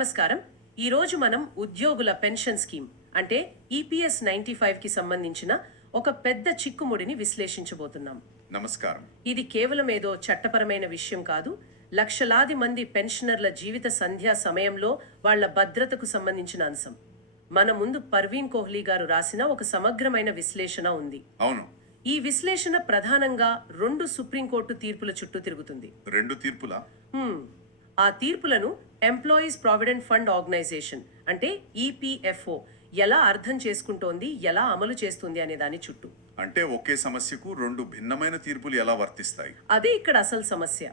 నమస్కారం. ఈరోజు మనం ఉద్యోగుల పెన్షన్ స్కీమ్ అంటే ఈపీఎస్ 95కి సంబంధించిన ఒక పెద్ద చిక్కుముడిని విశ్లేషించబోతున్నాం. నమస్కారం. ఇది కేవలం ఏదో చట్టపరమైన విషయం కాదు. లక్షలాది మంది పెన్షనర్ల జీవిత సంధ్యా సమయంలో వాళ్ల భద్రతకు సంబంధించిన అంశం. మన ముందు పర్వీన్ కోహ్లీ గారు రాసిన ఒక సమగ్రమైన విశ్లేషణ ఉంది. అవును. ఈ విశ్లేషణ ప్రధానంగా 2 సుప్రీంకోర్టు తీర్పుల చుట్టూ తిరుగుతుంది. 2 తీర్పులా? ఆ తీర్పులను ఎంప్లాయీస్ ప్రావిడెంట్ ఫండ్ ఆర్గనైజేషన్ అంటే ఈపీఎఫ్ఓ ఎలా అర్థం చేసుకుంటోంది, ఎలా అమలు చేస్తుంది అనే దాని చుట్టూ. అంటే ఒకే సమస్యకు 2 భిన్నమైన తీర్పులు ఎలా వర్తిస్తాయి? అదే ఇక్కడ అసలు సమస్య.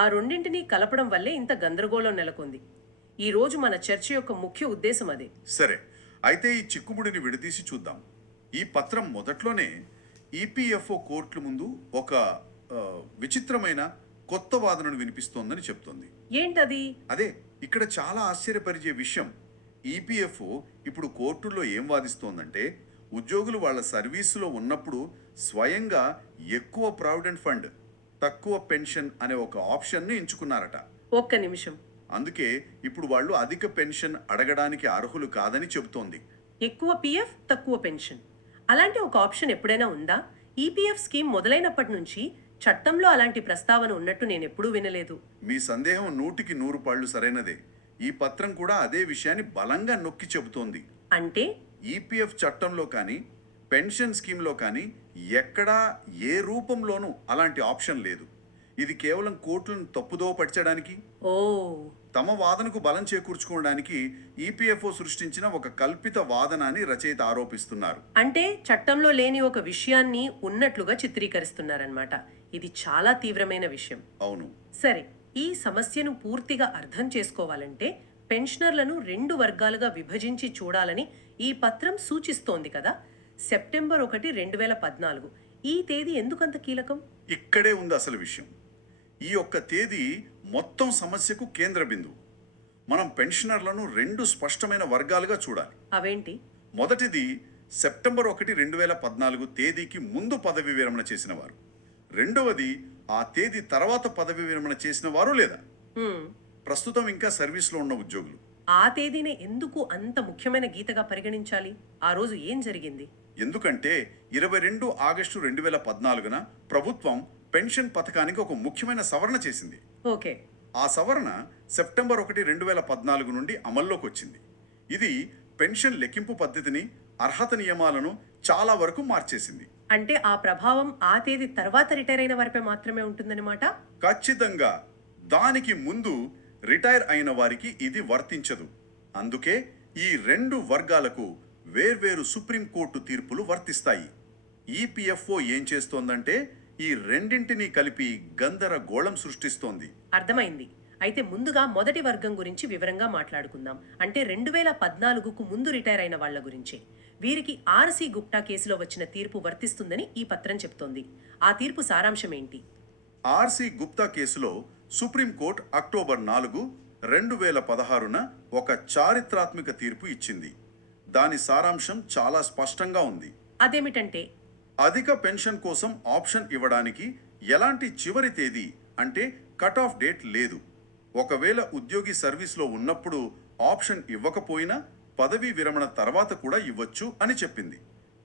ఆ రెండింటినీ కలపడం వల్లే ఇంత గందరగోళం నెలకొంది. ఈ రోజు మన చర్చ యొక్క ముఖ్య ఉద్దేశం అదే. సరే, అయితే ఈ చిక్కుముడిని విడదీసి చూద్దాం. ఈ పత్రం మొదట్లోనే ఈపీఎఫ్ఓ కోర్టుల ముందు ఒక విచిత్రమైన కొత్త వాదనను వినిపిస్తోందని చెప్తోంది. ఏంటది? అదే ఇక్కడ చాలా ఆశ్చర్యపరిచే విషయం. ఈపీఎఫ్ఓ ఇప్పుడు కోర్టుల్లో ఏం వాదిస్తోందంటే, ఉద్యోగులు వాళ్ళ సర్వీసులో ఉన్నప్పుడు స్వయంగా ఎక్కువ ప్రావిడెంట్ ఫండ్, తక్కువ పెన్షన్ అనే ఒక ఆప్షన్ని ఎంచుకున్నారట. ఒక్క నిమిషం. అందుకే ఇప్పుడు వాళ్ళు అధిక పెన్షన్ అడగడానికి అర్హులు కాదని చెబుతోంది. ఎక్కువ పిఎఫ్, తక్కువ పెన్షన్, అలాంటి ఒక ఆప్షన్ ఎప్పుడైనా ఉందా? ఈపీఎఫ్ స్కీమ్ మొదలైనప్పటి నుంచి చట్టంలో అలాంటి ప్రస్తావన ఉన్నట్టు నేను ఎప్పుడూ వినలేదు. మీ సందేహం 100కి 100 పాళ్ళు సరైనదే. ఈ పత్రం కూడా అదే విషయాన్ని బలంగా నొక్కి చెబుతోంది. అంటే ఈపీఎఫ్ చట్టంలో కానీ పెన్షన్ స్కీమ్లో కానీ ఎక్కడా ఏ రూపంలోనూ అలాంటి ఆప్షన్ లేదు. ఇది కేవలం కోర్టులను తప్పుదోవ పట్టడానికి, తమ వాదనకు బలం చేకూర్చుకోవడానికి ఈపీఎఫ్ఓ సృష్టించిన ఒక కల్పిత వాదన అని రచయిత ఆరోపిస్తున్నారు. అంటే చట్టంలో లేని ఒక విషయాన్ని ఉన్నట్లుగా చిత్రీకరిస్తున్నారన్నమాట. ఇది చాలా తీవ్రమైన విషయం. అవును. సరే, ఈ సమస్యను పూర్తిగా అర్థం చేసుకోవాలంటే పెన్షనర్లను 2 వర్గాలుగా విభజించి చూడాలని ఈ పత్రం సూచిస్తోంది కదా. సెప్టెంబర్ 1, 2014 ఈ తేదీ ఎందుకంత కీలకం? ఇక్కడే ఉంది అసలు విషయం. ఈ ఒక్క తేదీ మొత్తం సమస్యకు కేంద్ర బిందువు. మనం పెన్షనర్లను 2 స్పష్టమైన వర్గాలుగా చూడాలి. అవేంటి? మొదటిది సెప్టెంబర్ 1, 2014 తేదీకి ముందు పదవి విరమణ చేసిన వారు. రెండవది ఆ తేదీ తర్వాత పదవి విరమణ చేసిన వారు లేదా ప్రస్తుతం ఇంకా సర్వీస్లో ఉన్న ఉద్యోగులు. ఆ తేదీని ఎందుకు అంత ముఖ్యమైన గీతగా పరిగణించాలి? ఆ రోజు ఏం జరిగింది? ఎందుకంటే 22 ఆగస్టు 2014న ప్రభుత్వం పెన్షన్ పథకానికి ఒక ముఖ్యమైన సవరణ చేసింది. ఓకే. ఆ సవరణ సెప్టెంబర్ 1, 2014 నుండి అమల్లోకి వచ్చింది. ఇది పెన్షన్ లెక్కింపు పద్ధతిని, అర్హత నియమాలను చాలా వరకు మార్చేసింది. అంటే ఆ ప్రభావం ఆ తేదీ తర్వాత రిటైర్ అయిన వారిపై మాత్రమే ఉంటుందన్నమాట? ఖచ్చితంగా. దానికి ముందు రిటైర్ అయిన వారికి ఇది వర్తించదు. అందుకే ఈ 2 వర్గాలకు వేర్వేరు సుప్రీంకోర్టు తీర్పులు వర్తిస్తాయి. ఈపీఎఫ్ఓ ఏం చేస్తోందంటే ఈ రెండింటినీ కలిపి గందరగోళం సృష్టిస్తోంది. అర్థమైంది. అయితే ముందుగా మొదటి వర్గం గురించి వివరంగా మాట్లాడుకుందాం. అంటే 2014కు ముందు రిటైర్ అయిన వాళ్ల గురించి. వీరికి ఆర్సీ గుప్తా కేసులో వచ్చిన తీర్పు వర్తిస్తుందని ఈ పత్రం చెప్తోంది. ఆ తీర్పు సారాంశం ఏంటి? ఆర్సీ గుప్తా కేసులో సుప్రీంకోర్టు అక్టోబర్ 4, 2016న ఒక చారిత్రాత్మక తీర్పు ఇచ్చింది. దాని సారాంశం చాలా స్పష్టంగా ఉంది. అదేమిటంటే, అధిక పెన్షన్ కోసం ఆప్షన్ ఇవ్వడానికి ఎలాంటి చివరి తేదీ అంటే కట్ ఆఫ్ డేట్ లేదు. ఒకవేళ ఉద్యోగి సర్వీస్లో ఉన్నప్పుడు ఆప్షన్ ఇవ్వకపోయినా పదవీ విరమణ తర్వాత కూడా ఇవ్వచ్చు అని చెప్పింది.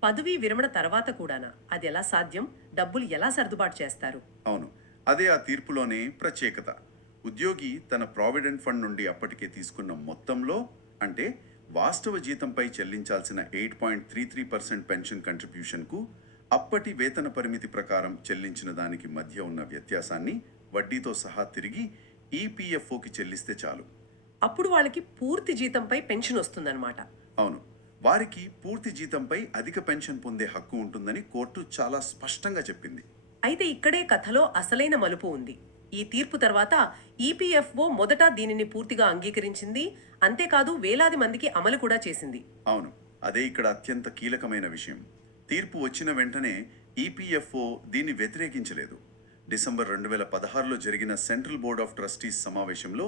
పదవీ విరమణ తర్వాత కూడానా? అది ఎలా సాధ్యం? డబ్బులు ఎలా సర్దుబాటు చేస్తారు? అవును, అదే ఆ తీర్పులోనే ప్రత్యేకత. ఉద్యోగి తన ప్రావిడెంట్ ఫండ్ నుండి అప్పటికే తీసుకున్న మొత్తంలో, అంటే వాస్తవ జీతంపై చెల్లించాల్సిన 8.33% పెన్షన్ కంట్రిబ్యూషన్కు అప్పటి వేతన పరిమితి ప్రకారం చెల్లించిన దానికి మధ్య ఉన్న వ్యత్యాసాన్ని వడ్డీతో సహా తిరిగి ఈపీఎఫ్ఓకి చెల్లిస్తే చాలు. అప్పుడు వాళ్ళకి పూర్తి జీతంపై పెన్షన్ వస్తుందన్నమాట. అవును, వారికి పూర్తి జీతంపై అధిక పెన్షన్ పొందే హక్కు ఉంటుందని కోర్టు చాలా స్పష్టంగా చెప్పింది. అయితే ఇక్కడే కథలో అసలైన మలుపు ఉంది. ఈ తీర్పు తర్వాత ఈపీఎఫ్ఓ మొదట దీనిని పూర్తిగా అంగీకరించింది. అంతేకాదు వేలాది మందికి అమలు కూడా చేసింది. అవును, అదే ఇక్కడ అత్యంత కీలకమైన విషయం. తీర్పు వచ్చిన వెంటనే ఈపీఎఫ్ఓ దీన్ని వ్యతిరేకించలేదు. డిసెంబర్ 2016లో జరిగిన సెంట్రల్ బోర్డ్ ఆఫ్ ట్రస్టీస్ సమావేశంలో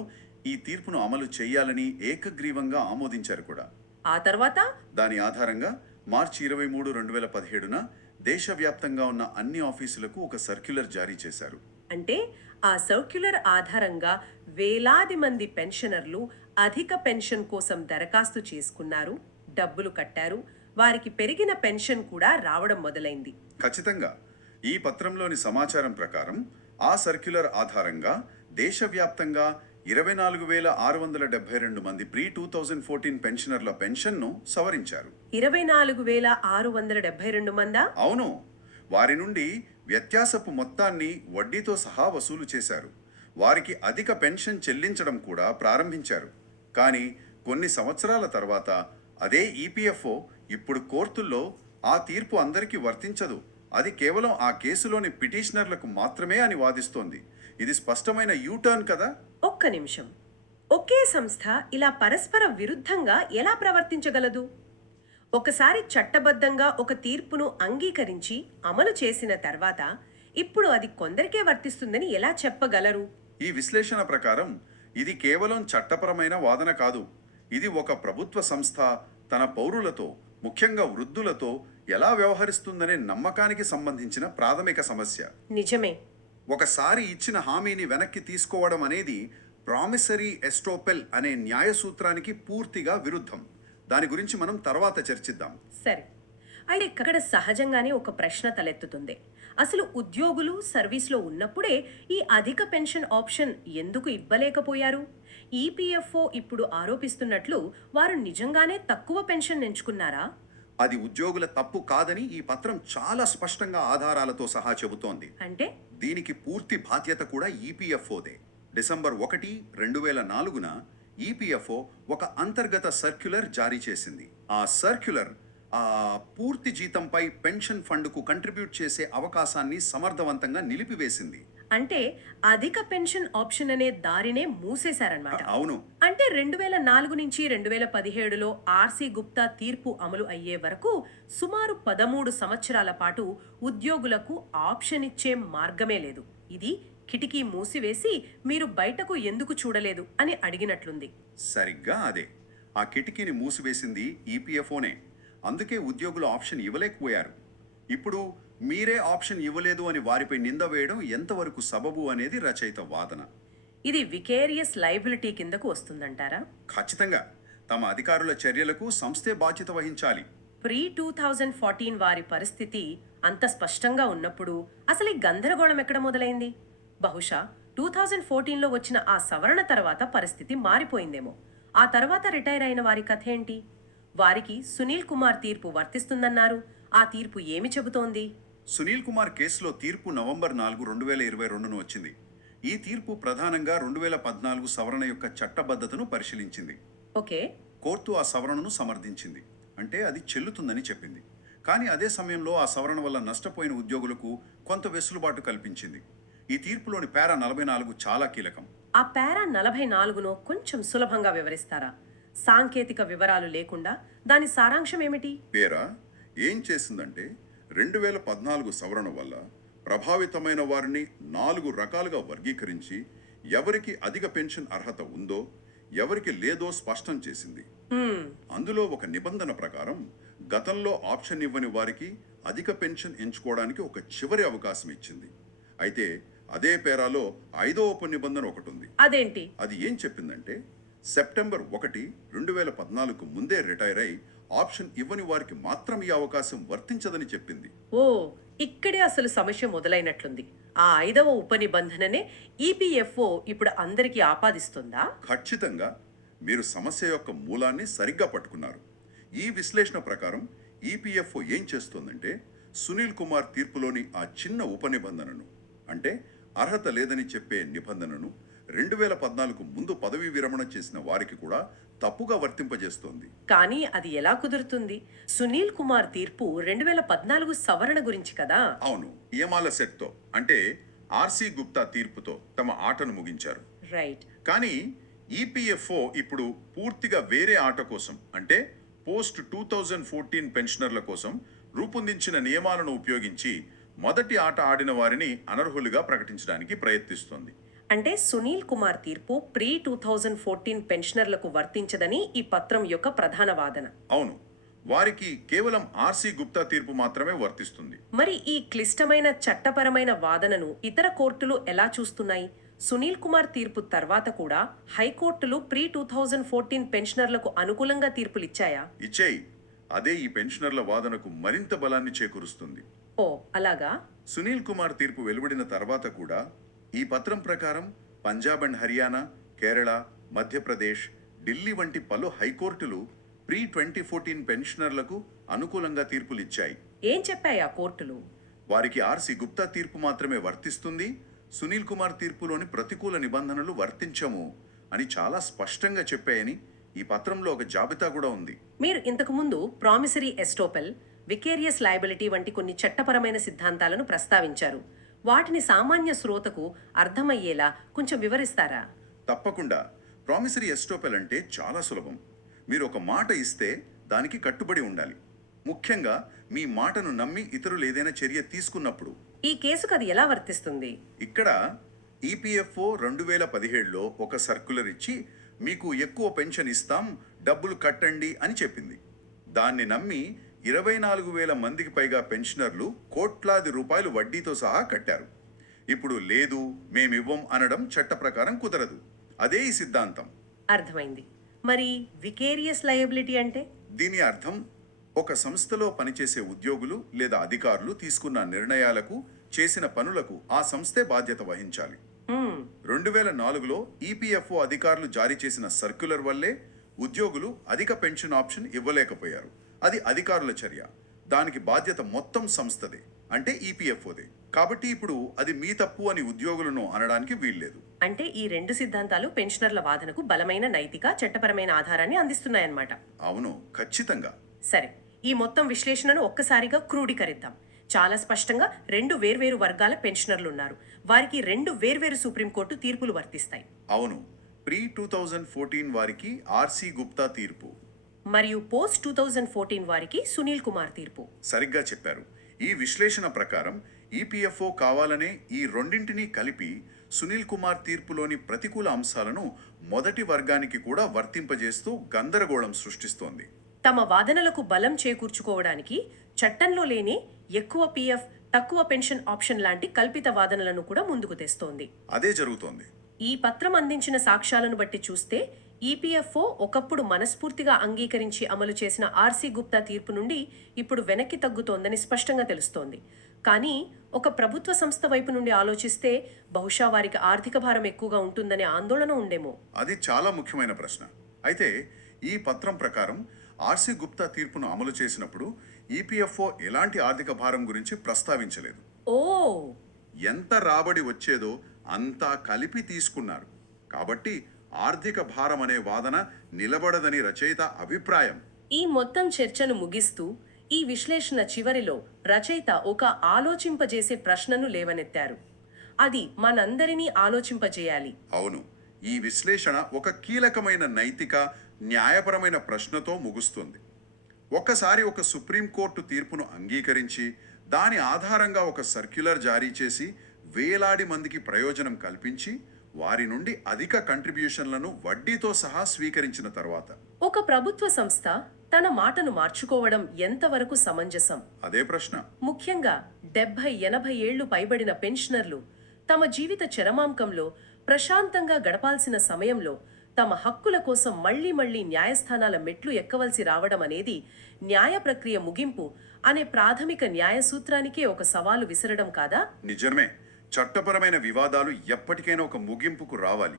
ఈ తీర్పును అమలు చేయాలని ఏకగ్రీవంగా ఆమోదించారు కూడా. ఆ తర్వాత దాని ఆధారంగా మార్చి 23, 2017న దేశవ్యాప్తంగా ఉన్న అన్ని ఆఫీసులకు ఒక సర్క్యులర్ జారీ చేశారు. అంటే ఆ సర్క్యులర్ ఆధారంగా వేలాది మంది పెన్షనర్లు అధిక పెన్షన్ కోసం దరఖాస్తు చేసుకున్నారు, డబ్బులు కట్టారు, వారికి పెరిగిన పెన్షన్ కూడా రావడం మొదలైంది. ఖచ్చితంగా ఈ పత్రంలోని సమాచారం ప్రకారం ఆ సర్క్యులర్ ఆధారంగా దేశవ్యాప్తంగా 24,672 మంది ప్రీ 2014 పెన్షనర్ల పెన్షన్ను సవరించారు. 24,672 మందా? అవును, వారి నుండి వ్యత్యాసపు మొత్తాన్ని వడ్డీతో సహా వసూలు చేశారు. వారికి అధిక పెన్షన్ చెల్లించడం కూడా ప్రారంభించారు. కానీ కొన్ని సంవత్సరాల తర్వాత అదే ఈపీఎఫ్ఓ ఇప్పుడు కోర్టుల్లో ఆ తీర్పు అందరికీ వర్తించదు, అది కేవలం ఆ కేసులోని పిటిషనర్లకు మాత్రమే అని వాదిస్తోంది. ఇది స్పష్టమైన యూటర్న్ కదా. ఒక్క నిమిషం. ఒకే సంస్థ ఇలా పరస్పర విరుద్ధంగా ఎలా ప్రవర్తించగలదు? ఒకసారి చట్టబద్ధంగా ఒక తీర్పును అంగీకరించి అమలు చేసిన తర్వాత ఇప్పుడు అది కొందరికే వర్తిస్తుందని ఎలా చెప్పగలరు? ఈ విశ్లేషణ ప్రకారం ఇది కేవలం చట్టపరమైన వాదన కాదు. ఇది ఒక ప్రభుత్వ సంస్థ తన పౌరులతో, ముఖ్యంగా వృద్ధులతో ఎలా వ్యవహరిస్తుందనే నమ్మకానికి సంబంధించిన ప్రాథమిక సమస్య. నిజమే. ఒకసారి ఇచ్చిన హామీని వెనక్కి తీసుకోవడం అనేది ప్రామిసరీ ఎస్టోపెల్ అనే న్యాయ సూత్రానికి పూర్తిగా విరుద్ధం. దాని గురించి మనం తర్వాత చర్చిద్దాం. సరే, అయితే ఇక్కడ సహజంగానే ఒక ప్రశ్న తలెత్తుతుంది. అసలు ఉద్యోగులు సర్వీస్లో ఉన్నప్పుడే ఈ అధిక పెన్షన్ ఆప్షన్ ఎందుకు ఇవ్వలేకపోయారు? ఈపీఎఫ్ఓ ఇప్పుడు ఆరోపిస్తున్నట్లు వారు నిజంగానే తక్కువ పెన్షన్ ఎంచుకున్నారా? అది ఉద్యోగుల తప్పు కాదని ఈ పత్రం చాలా స్పష్టంగా ఆధారాలతో సహా చెబుతోంది. అంటే దీనికి పూర్తి బాధ్యత కూడా ఈపీఎఫ్ఓదే. డిసెంబర్ 1, 2004న ఈపీఎఫ్ఓ ఒక అంతర్గత సర్క్యులర్ జారీ చేసింది. ఆ సర్క్యులర్ పూర్తి జీతంపై పెన్షన్ ఫండ్కు కంట్రిబ్యూట్ చేసే అవకాశాన్ని సమర్థవంతంగా నిలిపివేసింది. అంటే అధిక పెన్షన్ ఆప్షన్ అనే దారినే మూసేశారన్నమాట. అవును. అంటే 2004 నుంచి 2017లో ఆర్సీ గుప్తా తీర్పు అమలు అయ్యే వరకు సుమారు 13 సంవత్సరాల పాటు ఉద్యోగులకు ఆప్షన్ ఇచ్చే మార్గమే లేదు. ఇది కిటికీ మూసివేసి మీరు బయటకు ఎందుకు చూడలేదు అని అడిగినట్లుంది. సరిగ్గా అదే. ఆ కిటికీని మూసివేసింది ఈపీఎఫ్ఓనే. అందుకే ఉద్యోగులు ఆప్షన్ ఇవ్వలేకపోయారు. ఇప్పుడు మీరే ఆప్షన్ ఇవ్వలేదు అని వారిపై నింద వేయడం ఎంతవరకు సబబు అనేది రచయిత వాదన. ఇది వికేరియస్ లయబిలిటీ కిందకు వస్తుందంటారా? ఖచ్చితంగా. తమ అధికారుల చర్యలకు సంస్థే బాధ్యత వహించాలి. ప్రీ 2014 వారి పరిస్థితి అంత స్పష్టంగా ఉన్నప్పుడు అసలు ఈ గందరగోళం ఎక్కడ మొదలైంది? బహుశా 2014లో వచ్చిన ఆ సవరణ తర్వాత పరిస్థితి మారిపోయిందేమో. ఆ తర్వాత రిటైర్ అయిన వారి కథ ఏంటి? వారికి సునీల్ కుమార్ తీర్పు వర్తిస్తుందన్నారు. ఆ తీర్పు ఏమి చెబుతోంది? సునీల్ కుమార్ కేసులో తీర్పు నవంబర్ 4, 2022ను వచ్చింది. ఈ తీర్పు ప్రధానంగా 2014 సవరణ యొక్క చట్టబద్ధతను పరిశీలించింది. ఓకే. కోర్టు ఆ సవరణను సమర్థించింది. అంటే అది చెల్లుతుందని చెప్పింది. కానీ అదే సమయంలో ఆ సవరణ వల్ల నష్టపోయిన ఉద్యోగులకు కొంత వెసులుబాటు కల్పించింది. ఈ తీర్పులోని పారా 44 చాలా కీలకం. ఆ పారా 44ను కొంచెం సులభంగా వివరిస్తారా? సాంకేతిక వివరాలు లేకుండా దాని సారాంశం ఏమిటి? పేరా ఏం చేసిందంటే 2014 సవరణ వల్ల ప్రభావితమైన వారిని 4 రకాలుగా వర్గీకరించి ఎవరికి అధిక పెన్షన్ అర్హత ఉందో, ఎవరికి లేదో స్పష్టం చేసింది. అందులో ఒక నిబంధన ప్రకారం గతంలో ఆప్షన్ ఇవ్వని వారికి అధిక పెన్షన్ ఎంచుకోవడానికి ఒక చివరి అవకాశం ఇచ్చింది. అయితే అదే పేరాలో 5వ ఉపనిబంధన ఒకటి ఉంది. అదేంటి? అది ఏం చెప్పిందంటే సెప్టెంబర్ 1, 2014కు ముందే రిటైర్ అయి ఆప్షన్ ఇవ్వని వారికి మాత్రం ఈ అవకాశం వర్తించదని చెప్పింది. ఓ, ఇక్కడే అసలు సమస్య మొదలైనట్లుంది. ఆ 5వ ఉపనిబంధననే ఈపీఎఫ్ఓ ఇప్పుడు అందరికీ ఆపాదిస్తుందా? ఖచ్చితంగా. మీరు సమస్య యొక్క మూలాన్ని సరిగ్గా పట్టుకున్నారు. ఈ విశ్లేషణ ప్రకారం ఈపీఎఫ్ఓ ఏం చేస్తోందంటే సునీల్ కుమార్ తీర్పులోని ఆ చిన్న ఉపనిబంధనను, అంటే అర్హత లేదని చెప్పే నిబంధనను 2014కు ముందు పదవీ విరమణ చేసిన వారికి కూడా తప్పుగా వర్తింపజేస్తోంది. కానీ అది ఎలా కుదురుతుంది? సునీల్ కుమార్ తీర్పు 2014 సవరణ గురించి కదా? అవును, నియమాల సెట్తో, అంటే ఆర్సీ గుప్తా తీర్పుతో తమ ఆటను ముగించారు. రైట్. కానీ ఈపీఎఫ్ఓ ఇప్పుడు పూర్తిగా వేరే ఆట కోసం, అంటే పోస్ట్ 2014 పెన్షనర్ల కోసం రూపొందించిన నియమాలను ఉపయోగించి మొదటి ఆట ఆడిన వారిని అనర్హులుగా ప్రకటించడానికి ప్రయత్నిస్తోంది. అంటే సునీల్ కుమార్ తీర్పు ప్రీ 2014 పెన్షనర్లకు వర్తించదని ఈ పత్రం యొక్క ప్రధాన వాదన. అవును, వారికి కేవలం ఆర్సీ గుప్తా తీర్పు మాత్రమే వర్తిస్తుంది. మరి ఈ క్లిష్టమైన చట్టపరమైన వాదనను ఇతర కోర్టులు ఎలా చూస్తున్నాయి? సునీల్ కుమార్ తీర్పు తర్వాత కూడా హైకోర్టులు ప్రీ 2014 పెన్షనర్లకు అనుకూలంగా తీర్పులిచ్చాయా? ఇచ్చేయి. అదే ఈ పెన్షనర్ల వాదనకు మరింత బలాన్ని చేకూరుస్తుంది. ఓ అలాగా? సునీల్ కుమార్ తీర్పు వెలువడిన తర్వాత కూడా ఈ పత్రం ప్రకారం పంజాబ్ అండ్ హర్యానా, కేరళ, మధ్యప్రదేశ్, ఢిల్లీ వంటి పలు హైకోర్టులు ప్రీ 2014 పెన్షనర్లకు అనుకూలంగా తీర్పులిచ్చాయి. ఏం చెప్పాయి ఆ కోర్టులు? వారికి ఆర్సి గుప్తా తీర్పు మాత్రమే వర్తిస్తుంది, సునీల్ కుమార్ తీర్పులోని ప్రతికూల నిబంధనలు వర్తించము అని చాలా స్పష్టంగా చెప్పాయని ఈ పత్రంలో ఒక జాబితా కూడా ఉంది. మీరు ఇంతకుముందు ప్రామిసరీ ఎస్టోపెల్, వికేరియస్ లయబిలిటీ వంటి కొన్ని చట్టపరమైన సిద్ధాంతాలను ప్రస్తావించారు. వాటిని సామాన్య శ్రోతకు అర్థమయ్యేలా కొంచెం వివరిస్తారా? తప్పకుండా. ప్రామిసరీ ఎస్టోపెల్ అంటే చాలా సులభం. మీరు ఒక మాట ఇస్తే దానికి కట్టుబడి ఉండాలి. ముఖ్యంగా మీ మాటను నమ్మి ఇతరులు ఏదైనా చర్య తీసుకున్నప్పుడు. ఈ కేసుకు అది ఎలా వర్తిస్తుంది? ఇక్కడ ఈపీఎఫ్ఓ 2017లో ఒక సర్క్యులర్ ఇచ్చి మీకు ఎక్కువ పెన్షన్ ఇస్తాం, డబ్బులు కట్టండి అని చెప్పింది. దాన్ని నమ్మి 24,000 మందికి పైగా పెన్షనర్లు కోట్లాది రూపాయలు వడ్డీతో సహా కట్టారు. ఇప్పుడు లేదు మేమివ్వం అనడం చట్ట ప్రకారం కుదరదు. అదే ఈ సిద్ధాంతం. అర్థమైంది. మరి వికేరియస్ లయబిలిటీ అంటే? దీని అర్థం ఒక సంస్థలో పనిచేసే ఉద్యోగులు లేదా అధికారులు తీసుకున్న నిర్ణయాలకు, చేసిన పనులకు ఆ సంస్థే బాధ్యత వహించాలి. 2004లో ఈపీఎఫ్ఓ అధికారులు జారీ చేసిన సర్క్యులర్ వల్లే ఉద్యోగులు అధిక పెన్షన్ ఆప్షన్ ఇవ్వలేకపోయారు. అది అధికారుల చర్య. దానికి బాధ్యత మొత్తం సంస్థదే, అంటే ఈపీఎఫ్ఓదే. కాబట్టి ఇప్పుడు అది మీ తప్పు అని ఉద్యోగులను అనడానికి వీల్లేదు. అంటే ఈ రెండు సిద్ధాంతాలు పెన్షనర్ల వాదనకు బలమైన నైతిక, చట్టపరమైన ఆధారాన్ని అందిస్తున్నాయన్నమాట. అవును, ఖచ్చితంగా. సరే, ఈ మొత్తం విశ్లేషణను ఒక్కసారిగా క్రోడీకరిద్దాం. చాలా స్పష్టంగా రెండు వేర్వేరు వర్గాల పెన్షనర్లు ఉన్నారు. వారికి రెండు వేర్వేరు సుప్రీంకోర్టు తీర్పులు వర్తిస్తాయి. అవును, ప్రీ 2014 వారికి ఆర్సి గుప్తా తీర్పు, మరియు పోస్ట్ 2014 వారికి సునీల్ కుమార్ తీర్పు. సరిగ్గా చెప్పారు. ఈ విశ్లేషణ ప్రకారం ఈపీఎఫ్ఓ కావాలనే ఈ రెండింటినీ కలిపి సునీల్ కుమార్ తీర్పులోని ప్రతికూల అంశాలను మొదటి వర్గానికి కూడా వర్తింపజేస్తూ గందరగోళం సృష్టిస్తోంది. తమ వాదనలకు బలం చేకూర్చుకోవడానికి చట్టంలో లేని ఎక్కువ పీఎఫ్, తక్కువ పెన్షన్ ఆప్షన్ లాంటి కల్పిత వాదనలను కూడా ముందుకు తెస్తోంది. అదే జరుగుతోంది. ఈ పత్రం అందించిన సాక్ష్యాలను బట్టి చూస్తే ఈపీఎఫ్ఓ ఒకప్పుడు మనస్ఫూర్తిగా అంగీకరించి అమలు చేసిన ఆర్సి గుప్తా తీర్పు నుండి ఇప్పుడు వెనక్కి తగ్గుతోందని స్పష్టంగా తెలుస్తోంది. కానీ ఒక ప్రభుత్వ సంస్థ వైపు నుండి ఆలోచిస్తే బహుశా వారికి ఆర్థిక భారం ఎక్కువగా ఉంటుందనే ఆందోళన ఉండేమో. అది చాలా ముఖ్యమైన ప్రశ్న. అయితే ఈ పత్రం ప్రకారం ఆర్సి గుప్తా తీర్పును అమలు చేసినప్పుడు ఈపీఎఫ్ఓ ఎలాంటి ఆర్థిక భారం గురించి ప్రస్తావించలేదు. ఓ, ఎంత రాబడి వచ్చేదో అంతా కలిపి తీసుకున్నారు. కాబట్టి ఆర్థిక భారం అనే వాదన నిలబడదని రచయిత అభిప్రాయం. ఈ మొత్తం చర్చను ముగిస్తూ ఈ విశ్లేషణ చివరిలో రచయిత ఒక ఆలోచింపజేసే ప్రశ్నను లేవనెత్తారు. అది మనందరినీ ఆలోచింపజేయాలి. అవును, ఈ విశ్లేషణ ఒక కీలకమైన నైతిక, న్యాయపరమైన ప్రశ్నతో ముగుస్తుంది. ఒక్కసారి ఒక సుప్రీంకోర్టు తీర్పును అంగీకరించి దాని ఆధారంగా ఒక సర్క్యులర్ జారీ చేసి వేలాది మందికి ప్రయోజనం కల్పించి వారి నుండి అధిక కంట్రిబ్యూషన్లను వడ్డీతో సహా స్వీకరించిన తర్వాత ఒక ప్రభుత్వ సంస్థ తన మాటను మార్చుకోవడం ఎంతవరకు సమంజసం? అదే ప్రశ్న. ముఖ్యంగా 70-80 ఏళ్లు పైబడిన పెన్షనర్లు తమ జీవిత చరమాంకంలో ప్రశాంతంగా గడపాల్సిన సమయంలో తమ హక్కుల కోసం మళ్లీ మళ్లీ న్యాయస్థానాల మెట్లు ఎక్కవలసి రావడం అనేది న్యాయ ప్రక్రియ ముగింపు అనే ప్రాథమిక న్యాయ సూత్రానికే ఒక సవాలు విసరడం కాదా? నిజమే. చట్టపరమైన వివాదాలు ఎప్పటికైనా ఒక ముగింపుకు రావాలి.